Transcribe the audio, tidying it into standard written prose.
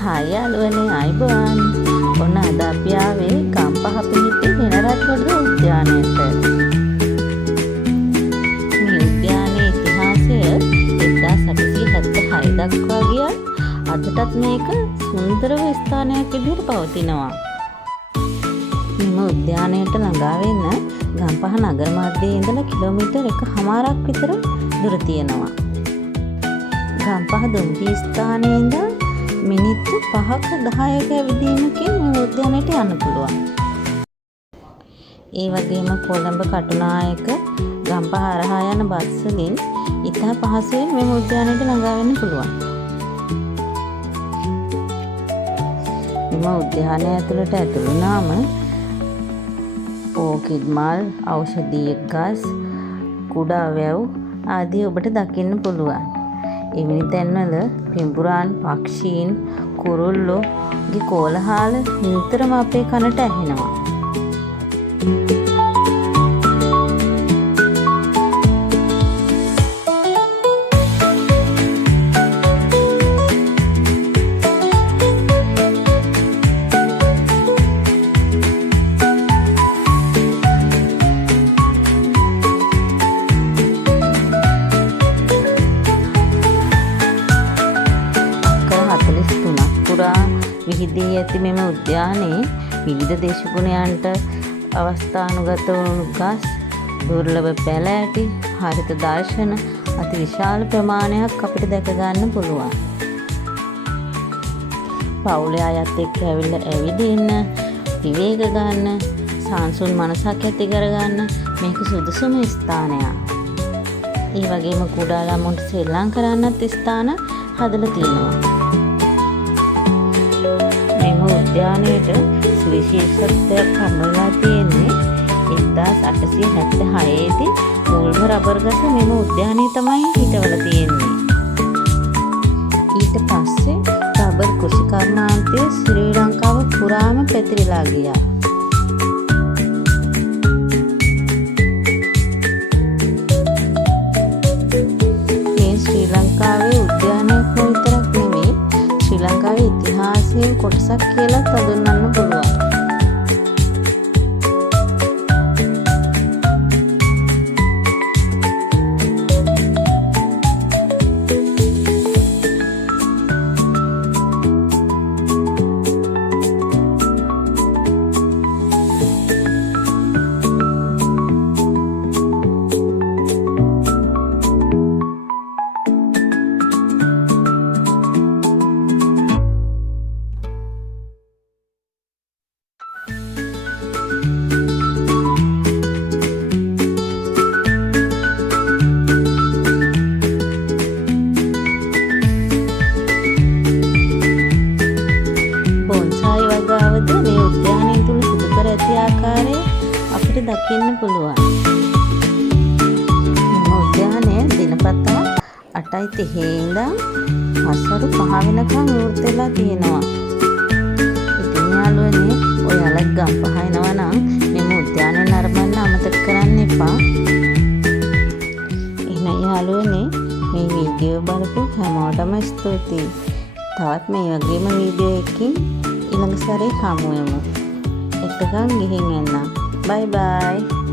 Hi යාළුවනේ අයබෝවන්. ඔන්න අද අපි ආවේ ගම්පහ පිහිටි වෙනරත්ගොඩ උද්‍යානයට. මේ උද්‍යානයේ ඉතිහාසය 1876 දක්වා ගියා. අදටත් මේක සුන්දරව ස්ථානයක් විදිහට පවතිනවා. මේ උද්‍යානයට ළඟා වෙන්න ගම්පහ නගර මැදේ ඉඳලා කිලෝමීටර් 1.5ක් විතර දුර තියෙනවා. ගම්පහ දුම්රිය ස්ථානයේ ඉඳන් මිනිත්තු 5ක 10ක ඇවිදීමකින් මේ උද්‍යානයට යන්න පුළුවන්. ඒ වගේම කොළඹ කටුනායක ගම්පහ හරහා යන බස් වලින් ඉතා පහසුවෙන් මේ උද්‍යානයට ළඟා වෙන්න පුළුවන්. මේ උද්‍යානය ඇතුළට ඇතුළු වුණාම ඕකිඩ් මල්, ඖෂධීය ගස්, කුඩා වැව් ආදී ඔබට දකින්න පුළුවන්. එවැනි තැන්වල පිඹුරාන්, පක්ෂීන්, කුරුල්ලෝගේ කෝලහල නිතරම අපේ කනට ඇහෙනවා. විහිදී ඇති මෙම උද්‍යානයේ විවිධ දේශගුණයන්ට අවස්ථානුගත වුණු ගස්, දුර්ලභ පැල ඇති, හරිත දර්ශන අති විශාල ප්‍රමාණයක් අපිට දැක ගන්න පුළුවන්. පවුලේ අයත් එක්ක ඇවිල්ලා ඇවිදින්න, විවේක ගන්න, සංසුන් මනසක් ඇති කරගන්න මේක සුදුසුම ස්ථානයක්. ඒ වගේම කුඩා ළමුන්ට සෙල්ලම් කරන්නත් ස්ථාන හදලා තියෙනවා. උද්‍යානයට සුවිශේෂත්වයක් හමුවලා තියෙන්නේ 1876 දී මුල්ම රබර් ගස මෙම උද්‍යානයේ තමයි හිටවලා තියෙන්නේ. ඊට පස්සේ රබර් කෘෂි කර්මාන්තය ශ්‍රී ලංකාව පුරාම පැතිරලා ගියා. මේ ශ්‍රී ලංකාවේ උද්‍යානයක් විතරක් නෙමෙයි ශ්‍රී ලංකාවේ ඉතිහාසයේ කොටසක් කියලා හඳුන්වන්න පුළුවන්. මේ උද්‍යානය තුල සිදු කර ඇති ආකාරය අපිට දකින්න පුළුවන්. මේ උද්‍යානය දිනපතා 8:30 ඉඳන් පස්වරු 5 වෙනකම් විවෘත වෙලා තියෙනවා. ඉතින් යාළුවනේ ඔයාලා ගම්පහ එනවා නම් මේ උද්‍යානය නරඹන්න අමතක කරන්න එපා. එහෙනම් යාළුවනේ මේ වීඩියෝ බලපු හැමෝටම ස්තුතියි. තවත් මේ වගේම වීඩියෝ එකකින් ඊළඟ සැරේ හමු වෙමු. එතකන් ගිහින් එන්න. බයි බයි.